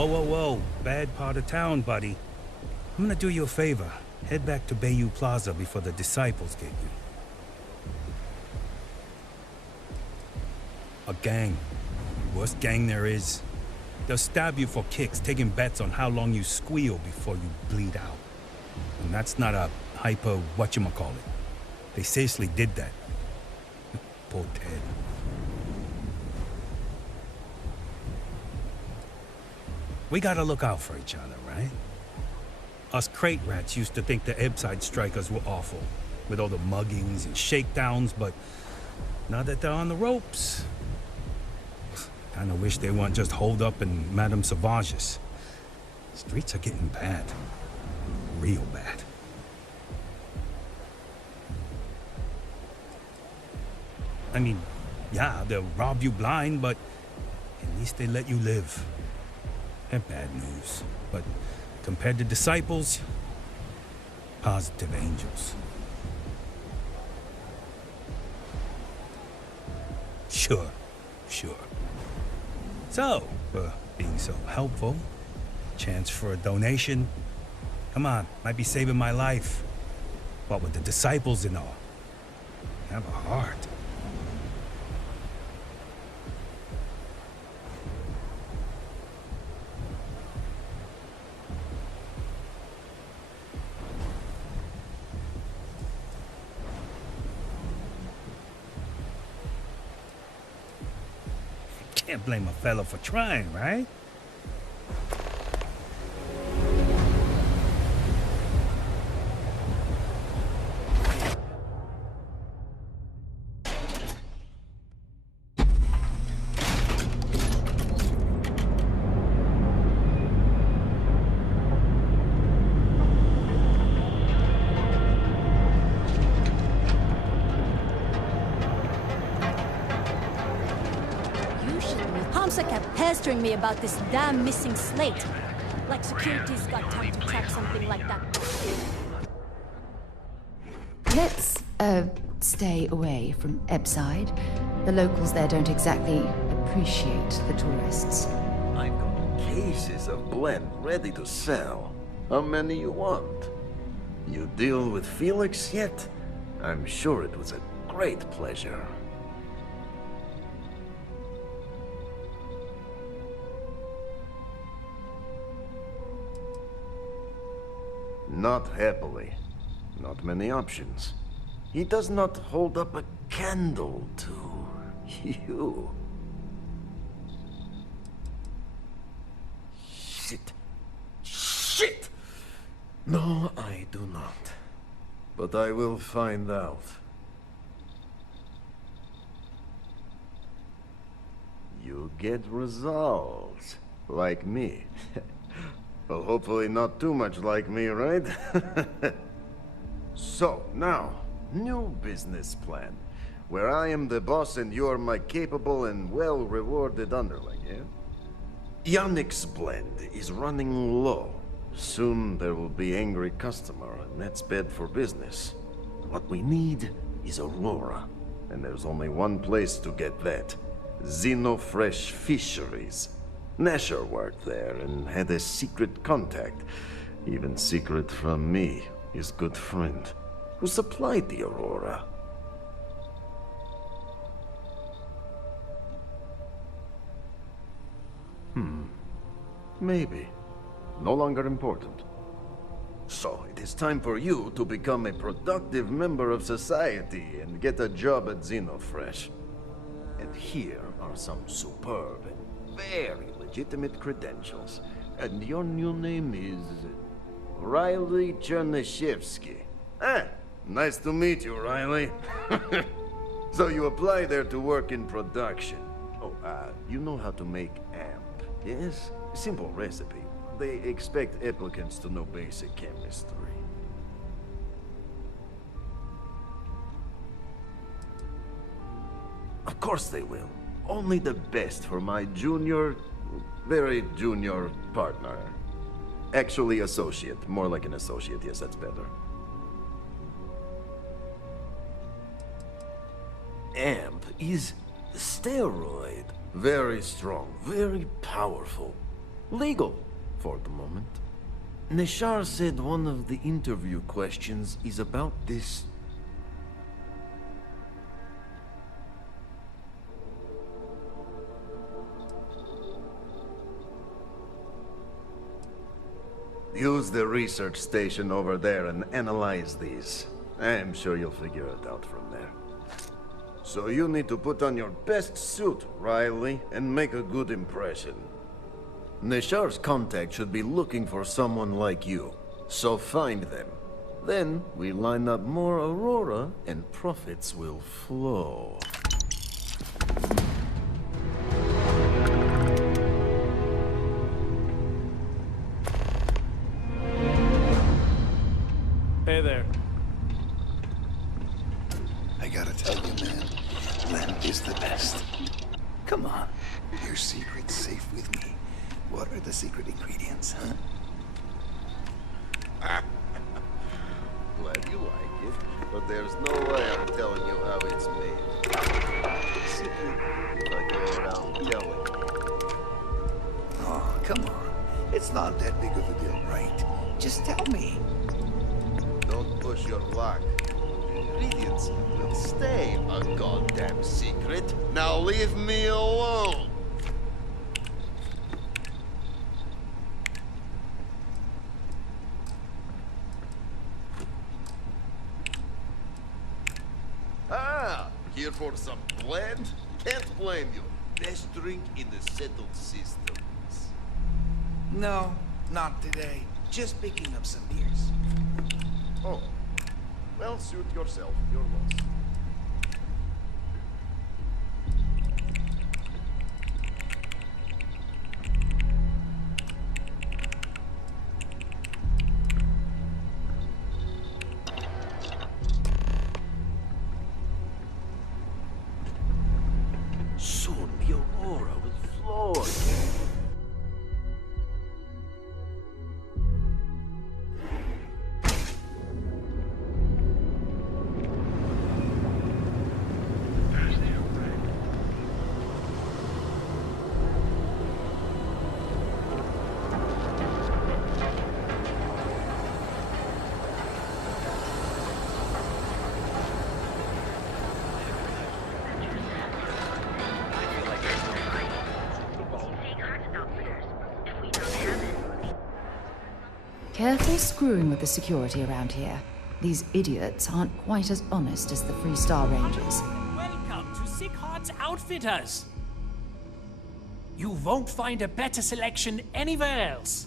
Whoa, whoa, whoa. Bad part of town, buddy. I'm gonna do you a favor. Head back to Bayou Plaza before the disciples get you. A gang. Worst gang there is. They'll stab you for kicks, taking bets on how long you squeal before you bleed out. And that's not a hyper whatchamacallit. They seriously did that. Poor Ted. We gotta look out for each other, right? Us crate rats used to think the Ebbside strikers were awful, with all the muggings and shakedowns, but now that they're on the ropes, kinda wish they weren't just holed up in Madame Sauvage's. Streets are getting bad. Real bad. I mean, yeah, they'll rob you blind, but at least they let you live. They're bad news, but compared to disciples, positive angels. Sure. So, for being so helpful, chance for a donation. Come on, might be saving my life. What with the disciples and all. Have a heart. Can't blame a fella for trying, right? Hamsa kept pestering me about this damn missing slate. Like security's got time to track something like that. Let's, stay away from Ebbside. The locals there don't exactly appreciate the tourists. I've got cases of blend ready to sell. How many you want? You deal with Felix yet? I'm sure it was a great pleasure. Not happily. Not many options. He does not hold up a candle to you. Shit! No, I do not. But I will find out. You get results. Like me. Well, hopefully not too much like me, right? So, now, new business plan. Where I am the boss and you're my capable and well-rewarded underling, yeah? Yannick's blend is running low. Soon there will be angry customer, and that's bad for business. What we need is Aurora. And there's only one place to get that. Xenofresh Fisheries. Nasher worked there and had a secret contact, even secret from me, his good friend, who supplied the Aurora. Maybe. No longer important. So, it is time for you to become a productive member of society and get a job at Xenofresh. And here are some superb and very legitimate credentials. And your new name is Riley Chernyshevsky. Ah, nice to meet you, Riley. So you apply there to work in production. Oh, you know how to make amp, yes? Simple recipe. They expect applicants to know basic chemistry. Of course they will. Only the best for my junior, very junior partner. Actually associate. More like an associate. Yes, that's better. Amp is steroid. Very strong, very powerful. legal for the moment. Nishar said one of the interview questions is about this. Use the research station over there and analyze these. I'm sure you'll figure it out from there. So you need to put on your best suit, Riley, and make a good impression. Nishar's contact should be looking for someone like you, so find them. Then we line up more Aurora and profits will flow. Hey there. I gotta tell you, man, Len is the best. Come on, your secret's safe with me. What are the secret ingredients, huh? Glad you like it, but there's no way I'm telling you how it's made. Secret if I go around telling you. Oh, come on. It's not that big of a deal, right? Just tell me. Don't push your luck. The ingredients will stay a goddamn secret. Now leave me alone. Ah, here for some blend? Can't blame you. Best drink in the settled systems. No, not today. Just picking up some beers. Oh, well, suit yourself. Your loss. Soon the Aurora will flow again. Careful screwing with the security around here. These idiots aren't quite as honest as the Freestar Rangers. Welcome to Sick Heart's Outfitters. You won't find a better selection anywhere else.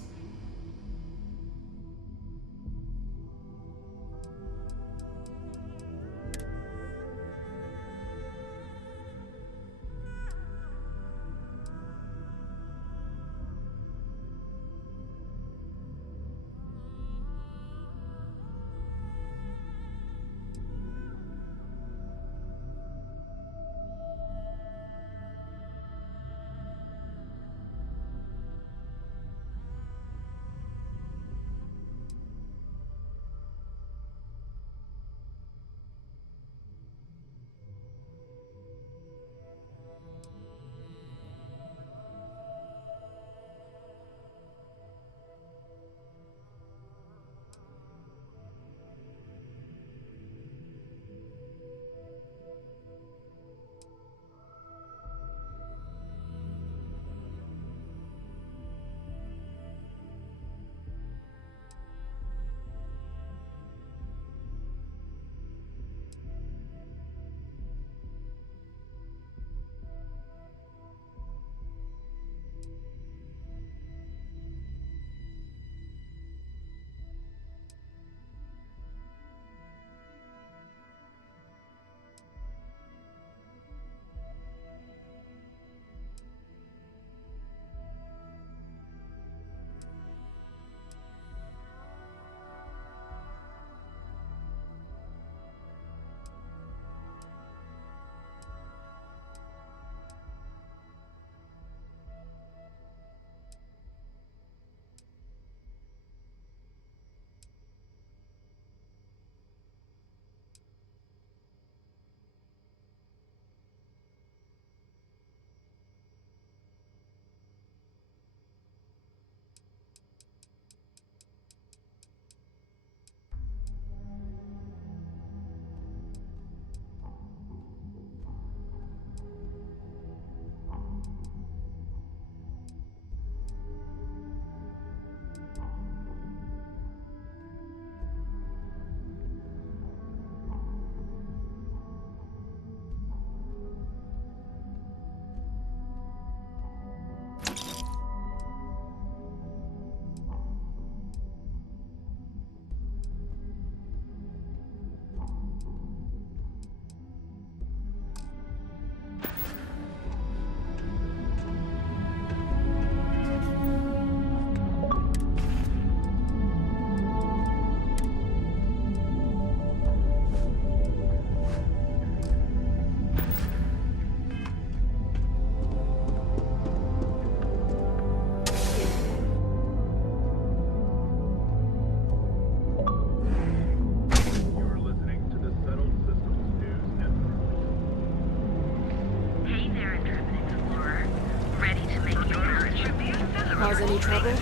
cause any trouble?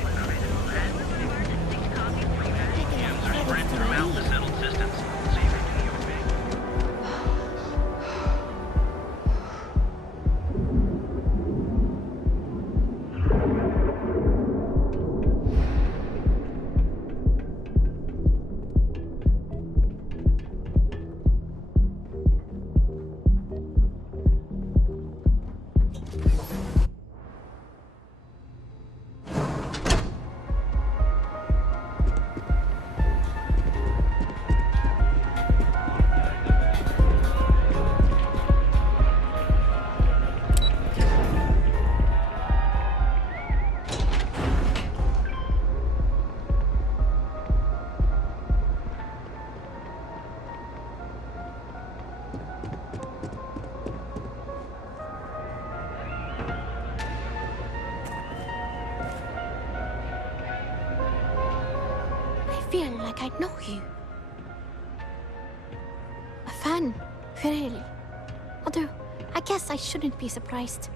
I feel like I know you. A fan, really. Although, I guess I shouldn't be surprised.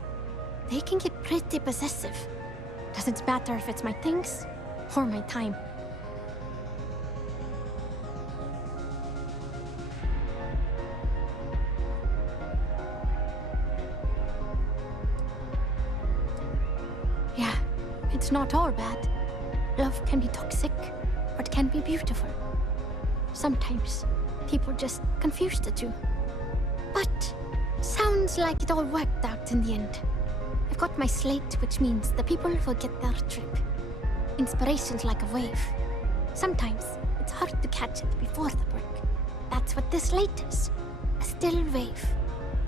They can get pretty possessive. Doesn't matter if it's my things or my time. Yeah, it's not all bad. Love can be toxic, or it can be beautiful. Sometimes people just confuse the two. But sounds like it all worked out in the end. I've got my slate, which means the people will get their trip. Inspiration's like a wave. Sometimes it's hard to catch it before the break. That's what this slate is. A still wave.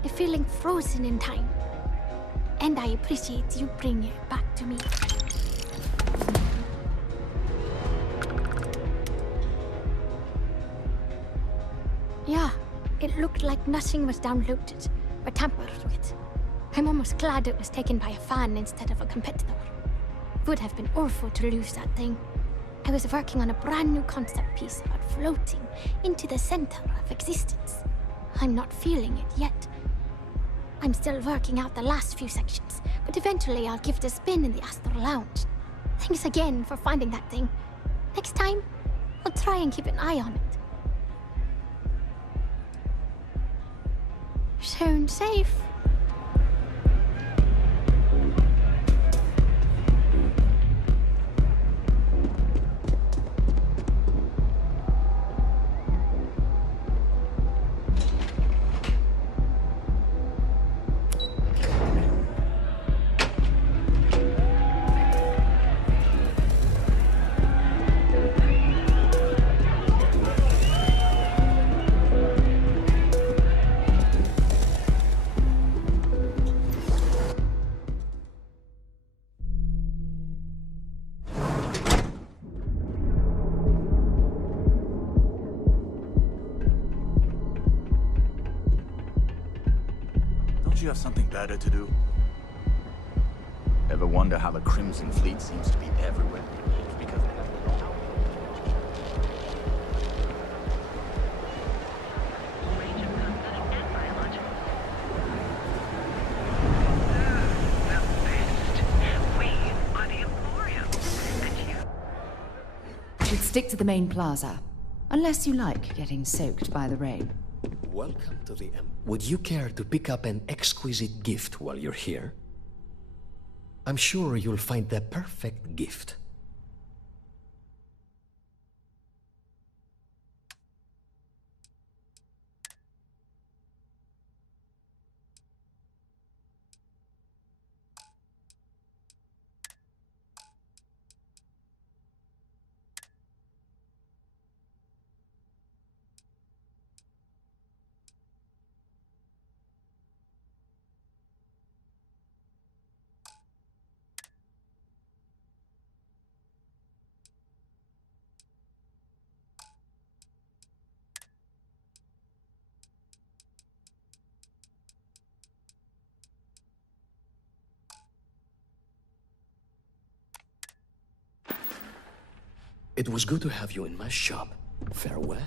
A feeling frozen in time. And I appreciate you bringing it back to me. Yeah, it looked like nothing was downloaded or tampered with. I'm almost glad it was taken by a fan instead of a competitor. It would have been awful to lose that thing. I was working on a brand new concept piece about floating into the center of existence. I'm not feeling it yet. I'm still working out the last few sections, but eventually I'll give it a spin in the Astral Lounge. Thanks again for finding that thing. Next time, I'll try and keep an eye on it. Sound safe. Don't you have something better to do? Ever wonder how the Crimson Fleet seems to be everywhere? It's because they have no outlet. Should stick to the main plaza, unless you like getting soaked by the rain. Welcome to the Would you care to pick up an exquisite gift while you're here? I'm sure you'll find the perfect gift. It was good to have you in my shop. Farewell.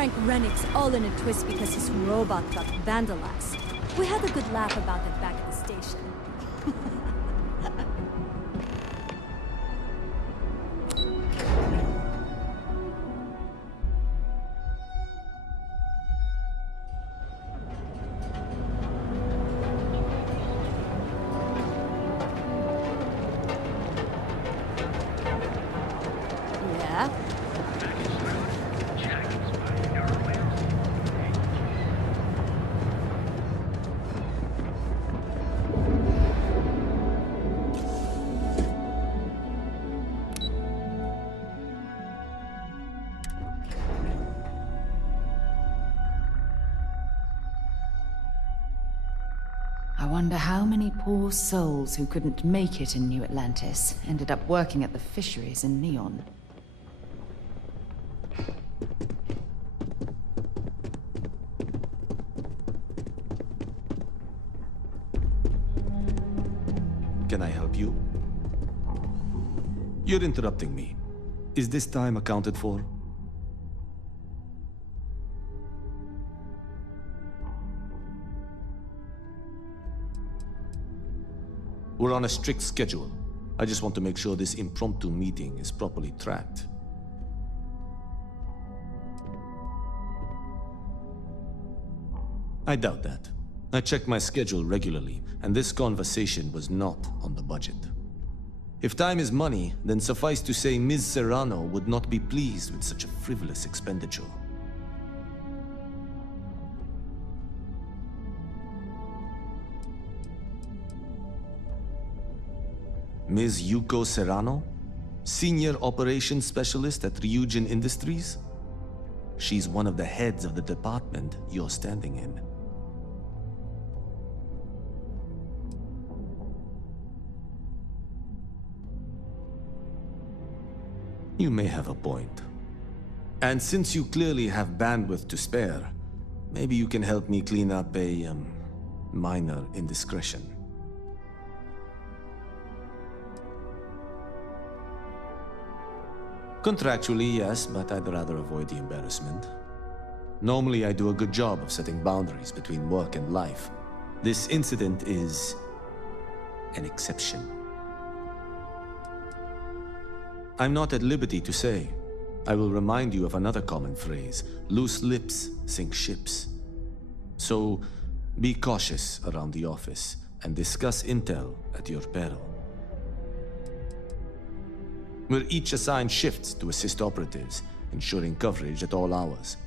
Frank Rennick's all in a twist because his robot got vandalized. We had a good laugh about it back at the station. Yeah? I wonder how many poor souls who couldn't make it in New Atlantis ended up working at the fisheries in Neon. Can I help you? You're interrupting me. Is this time accounted for? We're on a strict schedule. I just want to make sure this impromptu meeting is properly tracked. I doubt that. I check my schedule regularly, and this conversation was not on the budget. If time is money, then suffice to say Ms. Serrano would not be pleased with such a frivolous expenditure. Ms. Yuko Serrano? Senior Operations Specialist at Ryujin Industries? She's one of the heads of the department you're standing in. You may have a point. And since you clearly have bandwidth to spare, maybe you can help me clean up a, minor indiscretion. Contractually, yes, but I'd rather avoid the embarrassment. Normally, I do a good job of setting boundaries between work and life. This incident is an exception. I'm not at liberty to say. I will remind you of another common phrase: loose lips sink ships. So, be cautious around the office and discuss intel at your peril. We're each assigned shifts to assist operatives, ensuring coverage at all hours.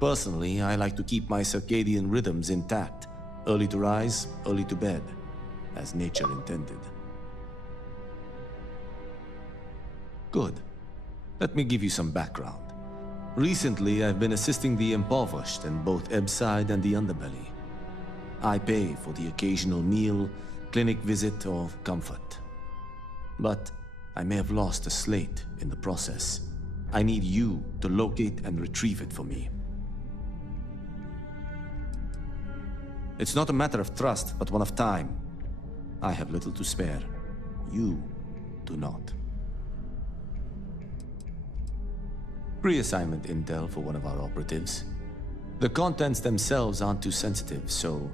Personally, I like to keep my circadian rhythms intact. Early to rise, early to bed, as nature intended. Good. Let me give you some background. Recently, I've been assisting the impoverished in both Ebside and the underbelly. I pay for the occasional meal, clinic visit, or comfort. But I may have lost a slate in the process. I need you to locate and retrieve it for me. It's not a matter of trust, but one of time. I have little to spare. You do not. Reassignment intel for one of our operatives. The contents themselves aren't too sensitive, so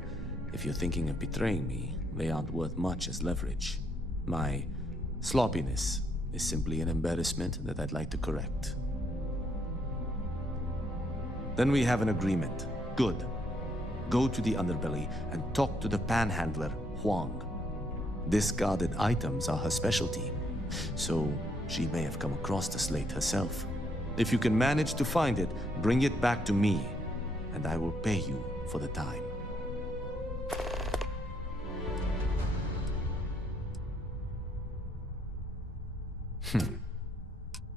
if you're thinking of betraying me, they aren't worth much as leverage. My sloppiness is simply an embarrassment that I'd like to correct. Then we have an agreement. Good. Go to the underbelly and talk to the panhandler, Huang. Discarded items are her specialty, so she may have come across the slate herself. If you can manage to find it, bring it back to me, and I will pay you for the time.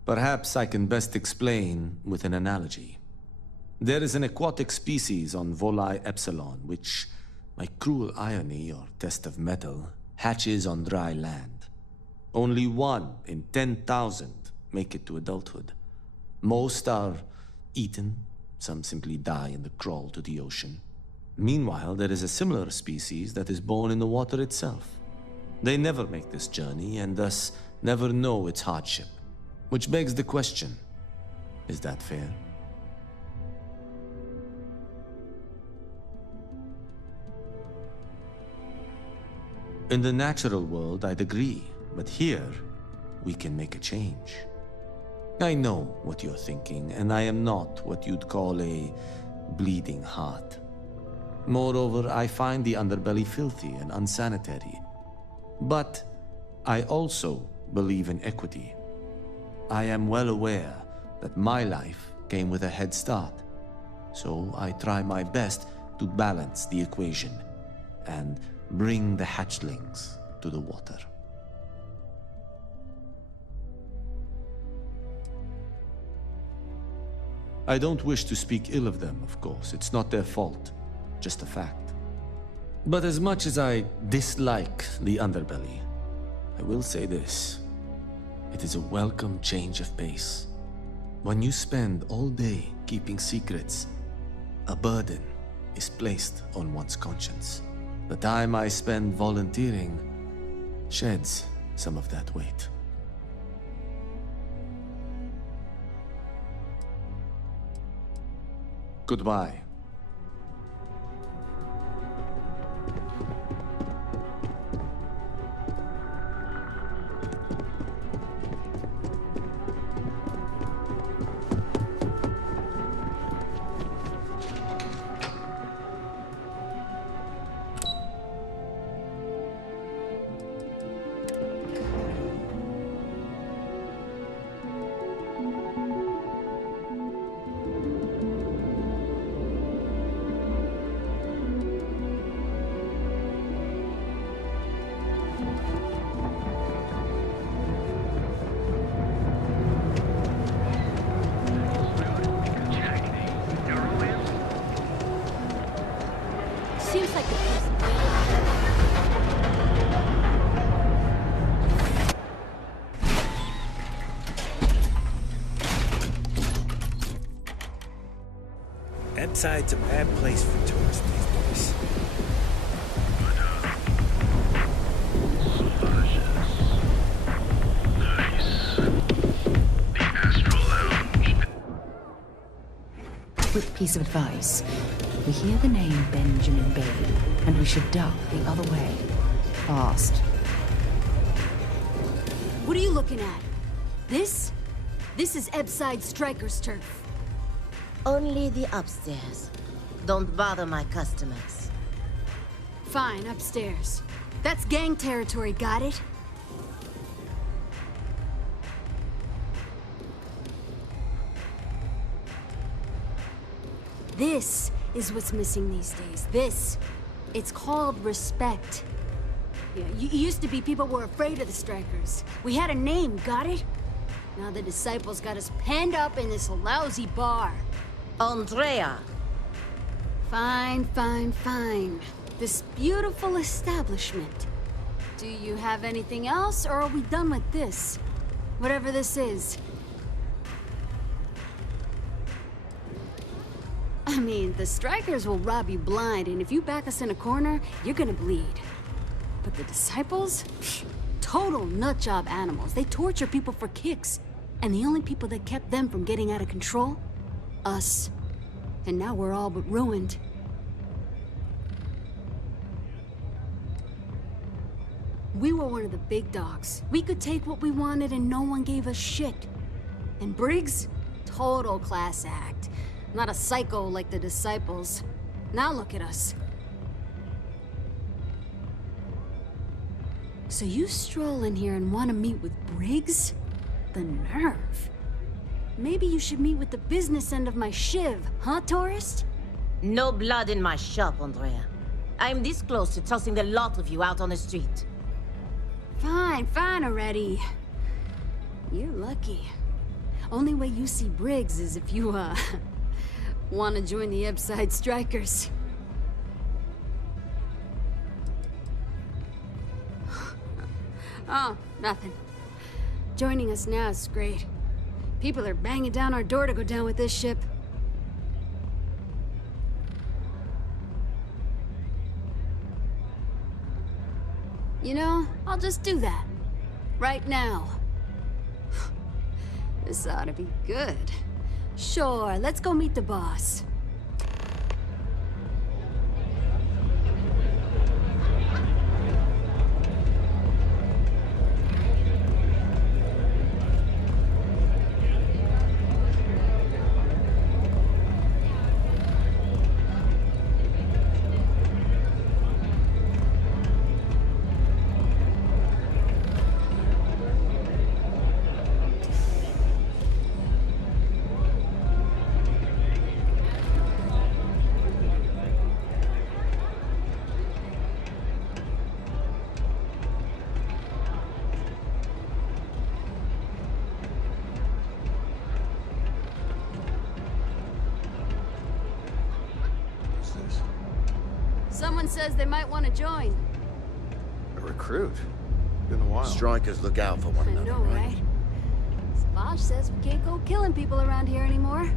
Perhaps I can best explain with an analogy. There is an aquatic species on Volai Epsilon, which, by cruel irony or test of metal, hatches on dry land. Only 1 in 10,000 make it to adulthood. Most are eaten, some simply die in the crawl to the ocean. Meanwhile, there is a similar species that is born in the water itself. They never make this journey and thus never know its hardship. Which begs the question, is that fair? In the natural world, I'd agree, but here, we can make a change. I know what you're thinking, and I am not what you'd call a bleeding heart. Moreover, I find the underbelly filthy and unsanitary. But I also believe in equity. I am well aware that my life came with a head start, so I try my best to balance the equation and bring the hatchlings to the water. I don't wish to speak ill of them, of course. It's not their fault, just a fact. But as much as I dislike the underbelly, I will say this. It is a welcome change of pace. When you spend all day keeping secrets, a burden is placed on one's conscience. The time I spend volunteering sheds some of that weight. Goodbye. Seems like a piece of Epside's a bad place for tourists these days. Quick piece of advice. We hear the name Benjamin Babe, and we should duck the other way. Fast. What are you looking at? This? This is Ebside Striker's turf. Only the upstairs. Don't bother my customers. Fine, upstairs. That's gang territory, got it? This is what's missing these days. This. It's called respect. Yeah, it used to be people were afraid of the Strikers. We had a name, got it? Now the disciples got us penned up in this lousy bar. Andrea! Fine, fine, fine. This beautiful establishment. Do you have anything else, or are we done with this? Whatever this is. I mean, the Strikers will rob you blind, and if you back us in a corner, you're gonna bleed. But the disciples? Total nutjob animals. They torture people for kicks. And the only people that kept them from getting out of control? Us. And now we're all but ruined. We were one of the big dogs. We could take what we wanted and no one gave us shit. And Briggs? Total class act. Not a psycho like the disciples. Now look at us. So you stroll in here and want to meet with Briggs? The nerve. Maybe you should meet with the business end of my shiv, huh, tourist? No blood in my shop, Andrea. I'm this close to tossing the lot of you out on the street. Fine, fine already. You're lucky. Only way you see Briggs is if you, want to join the Ebside Strikers. Oh, nothing. Joining us now is great. People are banging down our door to go down with this ship. You know, I'll just do that. Right now. This ought to be good. Sure, let's go meet the boss. Someone says they might want to join. A recruit? Been a while. Strikers look out for one I another, know, right? Savage says we can't go killing people around here anymore.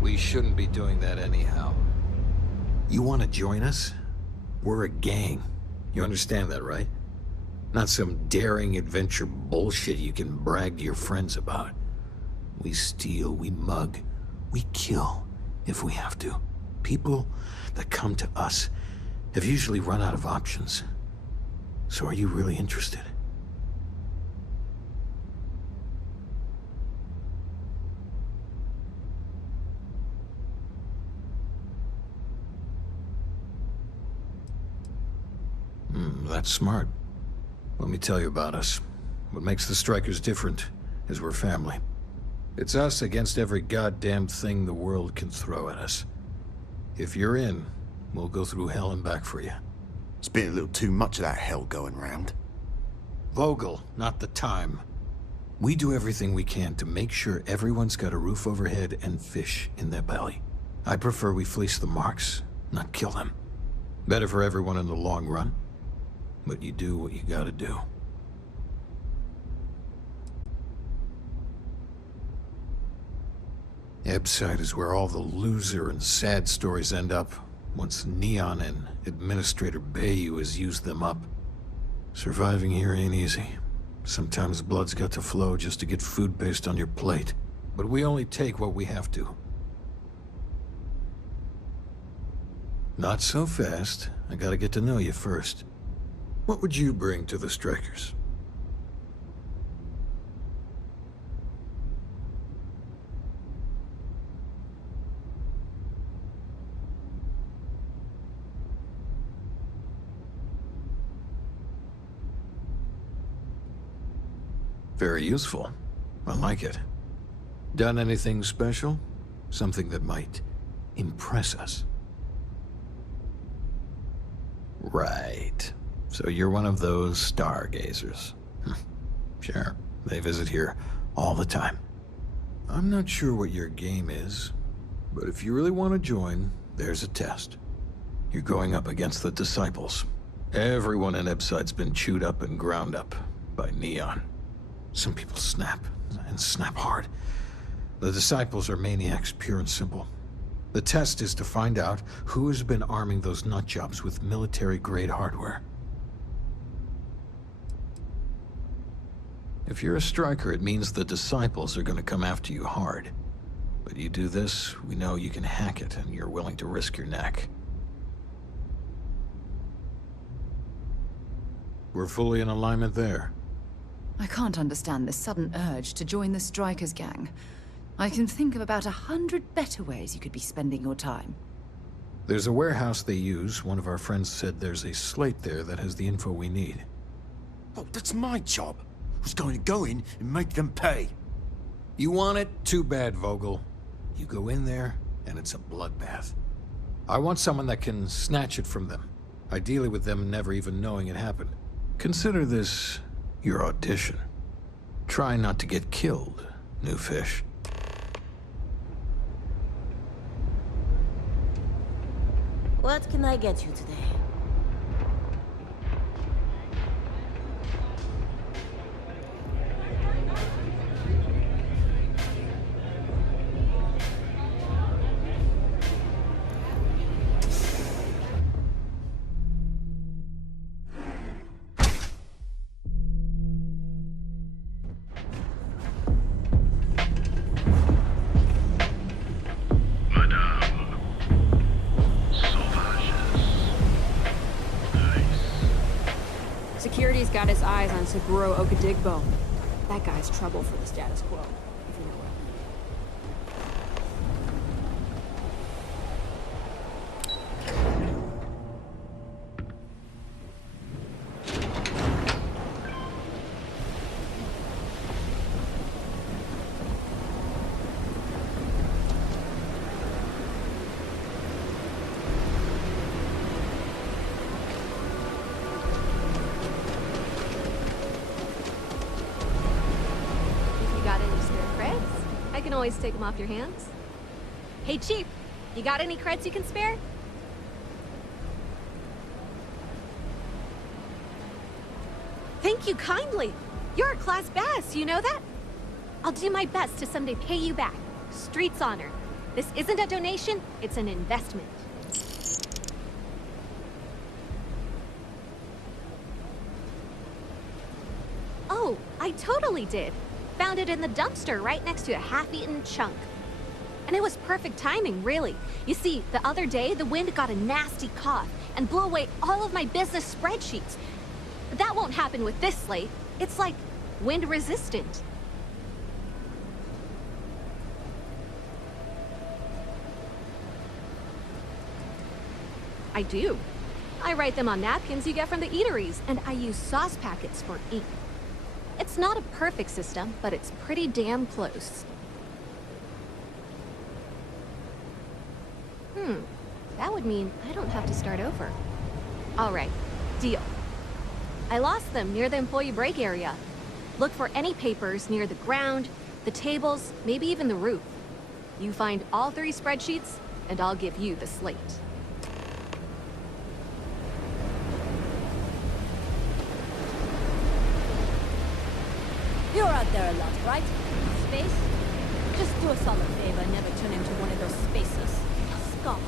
We shouldn't be doing that anyhow. You want to join us? We're a gang. You understand that, right? Not some daring adventure bullshit you can brag to your friends about. We steal, we mug, we kill, if we have to. People that come to us have usually run out of options. So are you really interested? That's smart. Let me tell you about us. What makes the Strikers different is we're family. It's us against every goddamn thing the world can throw at us. If you're in, we'll go through hell and back for you. It's been a little too much of that hell going round. Vogel, not the time. We do everything we can to make sure everyone's got a roof overhead and fish in their belly. I prefer we fleece the marks, not kill them. Better for everyone in the long run. But you do what you gotta do. Ebside is where all the loser and sad stories end up, once Neon and Administrator Bayou has used them up. Surviving here ain't easy. Sometimes blood's got to flow just to get food based on your plate. But we only take what we have to. Not so fast. I gotta get to know you first. What would you bring to the Strikers? Very useful. I like it. Done anything special? Something that might impress us? Right. So you're one of those stargazers. Sure, they visit here all the time. I'm not sure what your game is, but if you really want to join, there's a test. You're going up against the Disciples. Everyone in Ebside's been chewed up and ground up by Neon. Some people snap, and snap hard. The Disciples are maniacs, pure and simple. The test is to find out who has been arming those nutjobs with military-grade hardware. If you're a striker, it means the Disciples are going to come after you hard. But you do this, we know you can hack it, and you're willing to risk your neck. We're fully in alignment there. I can't understand this sudden urge to join the Strikers gang. I can think of about 100 better ways you could be spending your time. There's a warehouse they use. One of our friends said there's a slate there that has the info we need. Oh, that's my job. I was going to go in and make them pay. You want it? Too bad, Vogel. You go in there, and it's a bloodbath. I want someone that can snatch it from them. Ideally with them never even knowing it happened. Consider this your audition. Try not to get killed, new fish. What can I get you today? Security's got his eyes on Saburo Okadigbo. That guy's trouble for the status quo, if you know what I mean. Always take them off your hands. Hey, Chief, you got any creds you can spare? Thank you kindly. You're a class bass, you know that? I'll do my best to someday pay you back. Street's honor. This isn't a donation, it's an investment. Oh, I totally did. Found it in the dumpster right next to a half-eaten chunk. And it was perfect timing, really. You see, the other day, the wind got a nasty cough and blew away all of my business spreadsheets. But that won't happen with this slate. It's like wind resistant. I do. I write them on napkins you get from the eateries, and I use sauce packets for ink. It's not a perfect system, but it's pretty damn close. That would mean I don't have to start over. All right, deal. I lost them near the employee break area. Look for any papers near the ground, the tables, maybe even the roof. You find all 3 spreadsheets, and I'll give you the slate. You're out there a lot, right? Space? Just do us all a favor and never turn into one of those spacers. Scum.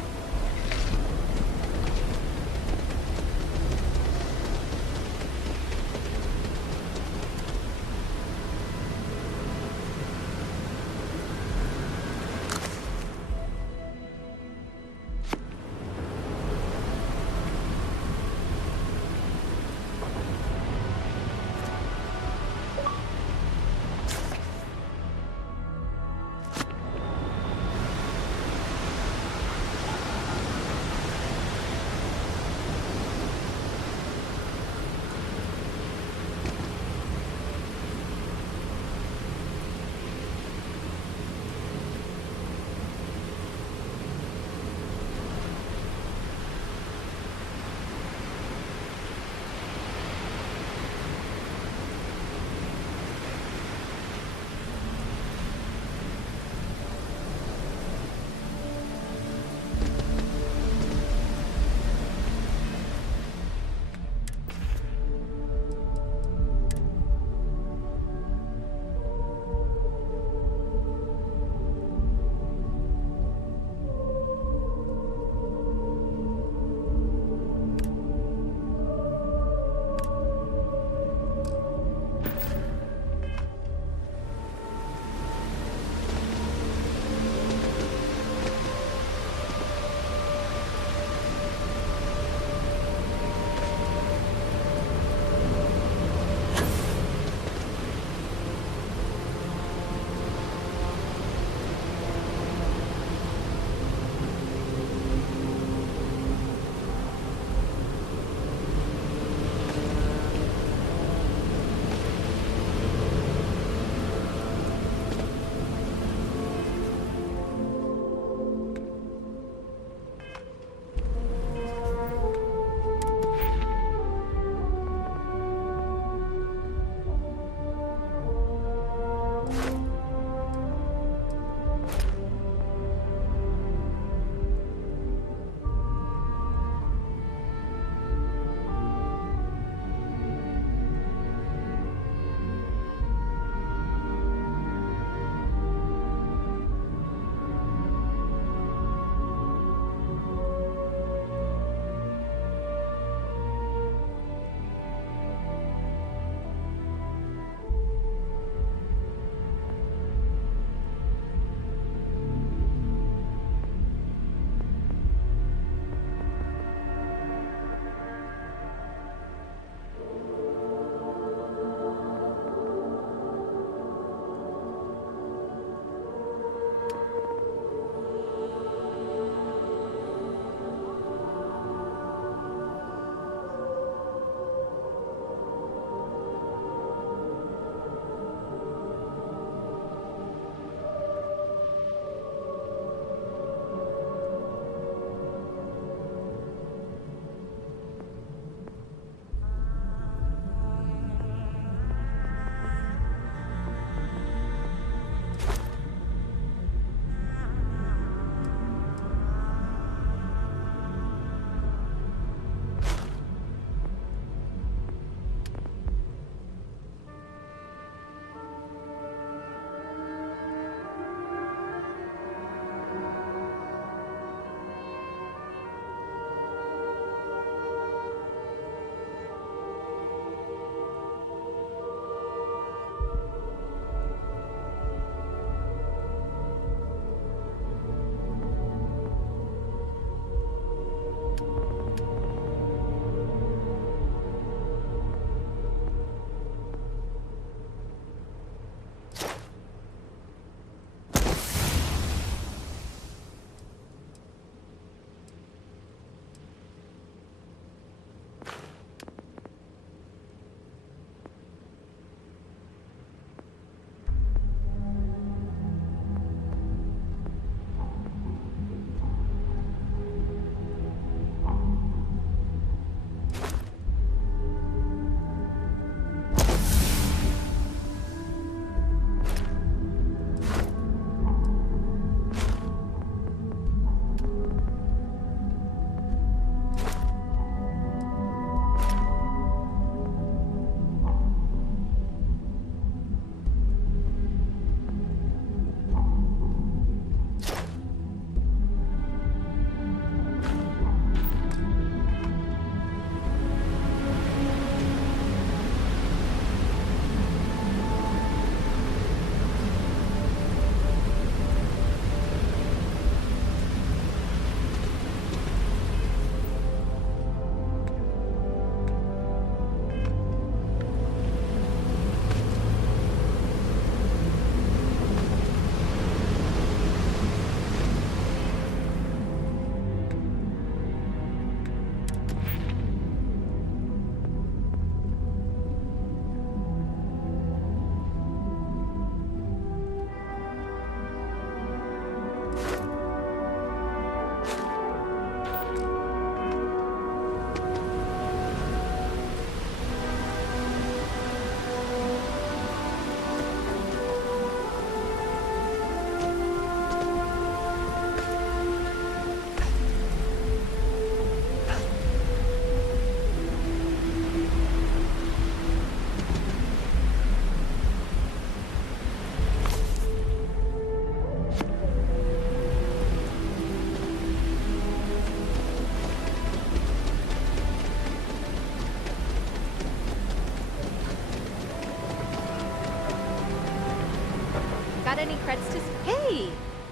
Got any creds to... Hey!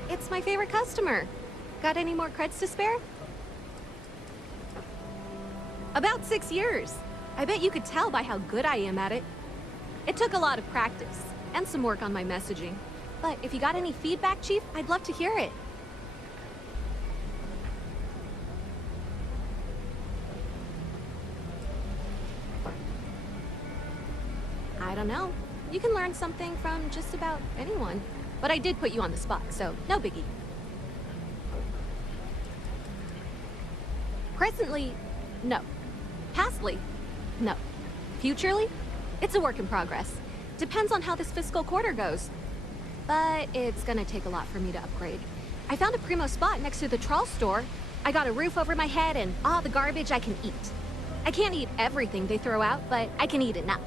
It's my favorite customer. Got any more creds to spare? About 6 years. I bet you could tell by how good I am at it. It took a lot of practice, and some work on my messaging. But if you got any feedback, Chief, I'd love to hear it. I don't know. You can learn something from just about anyone. But I did put you on the spot, so no biggie. Presently, no. Pastly, no. Futurely, it's a work in progress. Depends on how this fiscal quarter goes. But it's gonna take a lot for me to upgrade. I found a primo spot next to the trawl store. I got a roof over my head and all the garbage I can eat. I can't eat everything they throw out, but I can eat enough.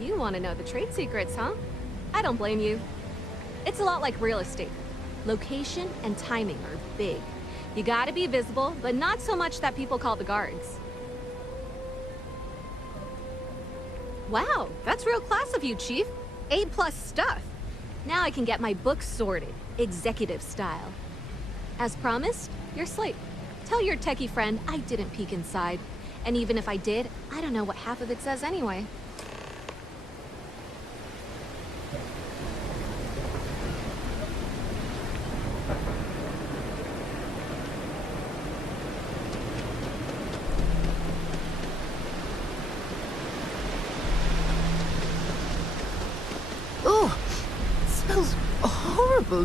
You want to know the trade secrets, huh? I don't blame you. It's a lot like real estate. Location and timing are big. You gotta be visible, but not so much that people call the guards. Wow, that's real class of you, Chief. A+ stuff. Now I can get my books sorted, executive style. As promised, your slate. Tell your techie friend I didn't peek inside. And even if I did, I don't know what half of it says anyway.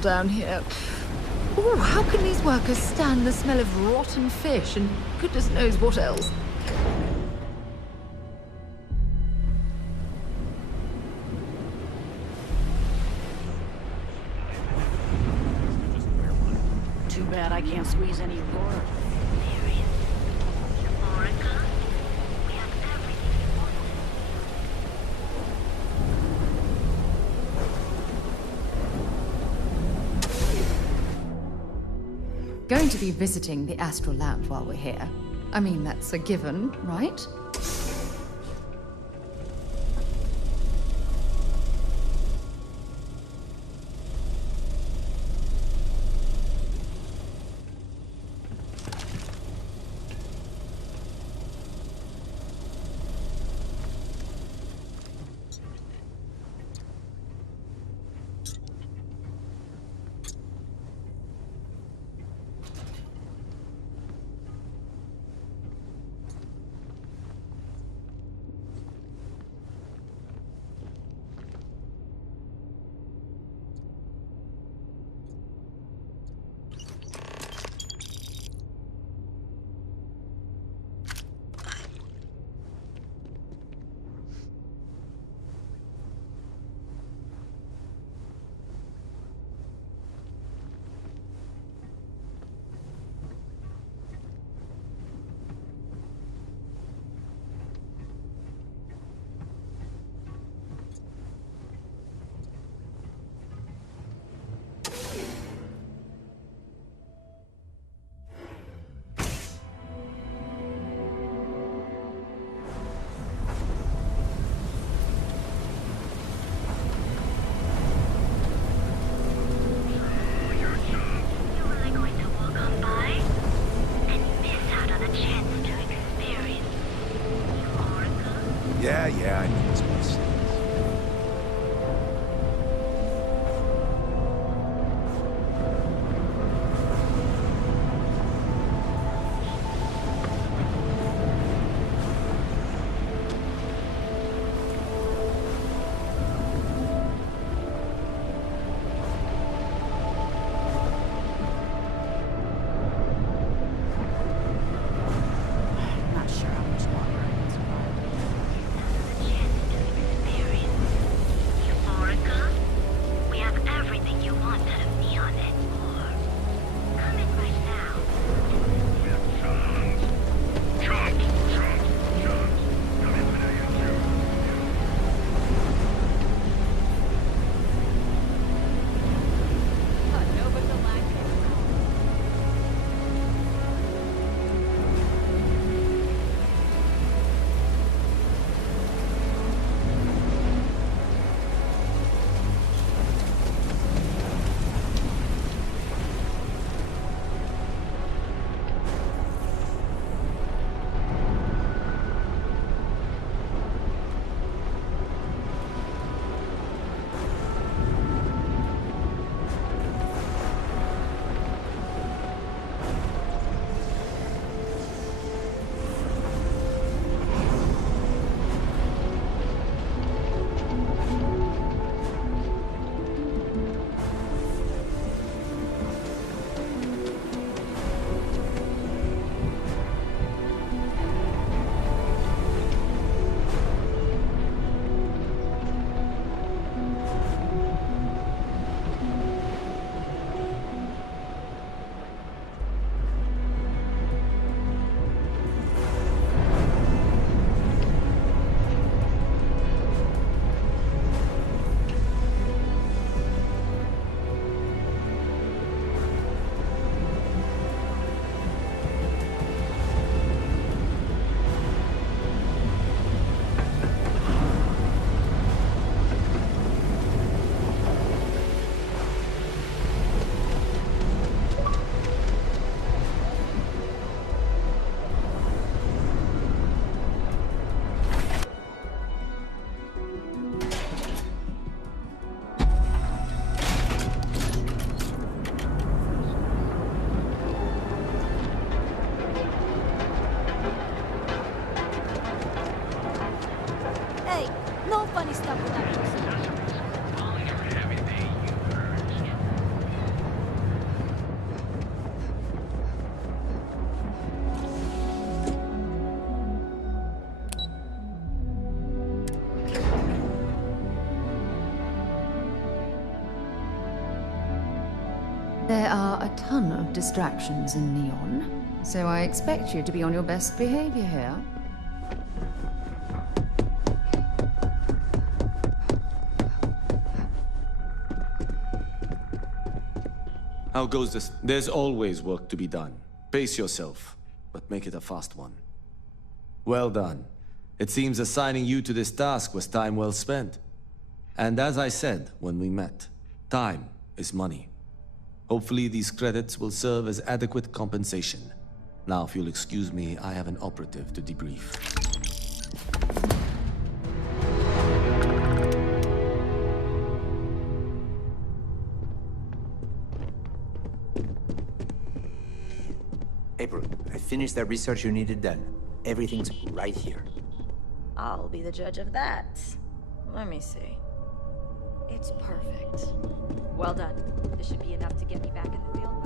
Down here. Oh, how can these workers stand the smell of rotten fish and goodness knows what else? Too bad I can't squeeze any more. Going to be visiting the Astral Lounge while we're here. I mean, that's a given, right? Yeah, I know this place. Not sure how much longer I can survive. There are a ton of distractions in Neon, so I expect you to be on your best behavior here. How goes this? There's always work to be done. Pace yourself, but make it a fast one. Well done. It seems assigning you to this task was time well spent. And as I said when we met, time is money. Hopefully these credits will serve as adequate compensation. Now, if you'll excuse me, I have an operative to debrief. April, I finished the research you needed done. Everything's right here. I'll be the judge of that. Let me see. It's perfect. Well done. This should be enough to get me back in the field.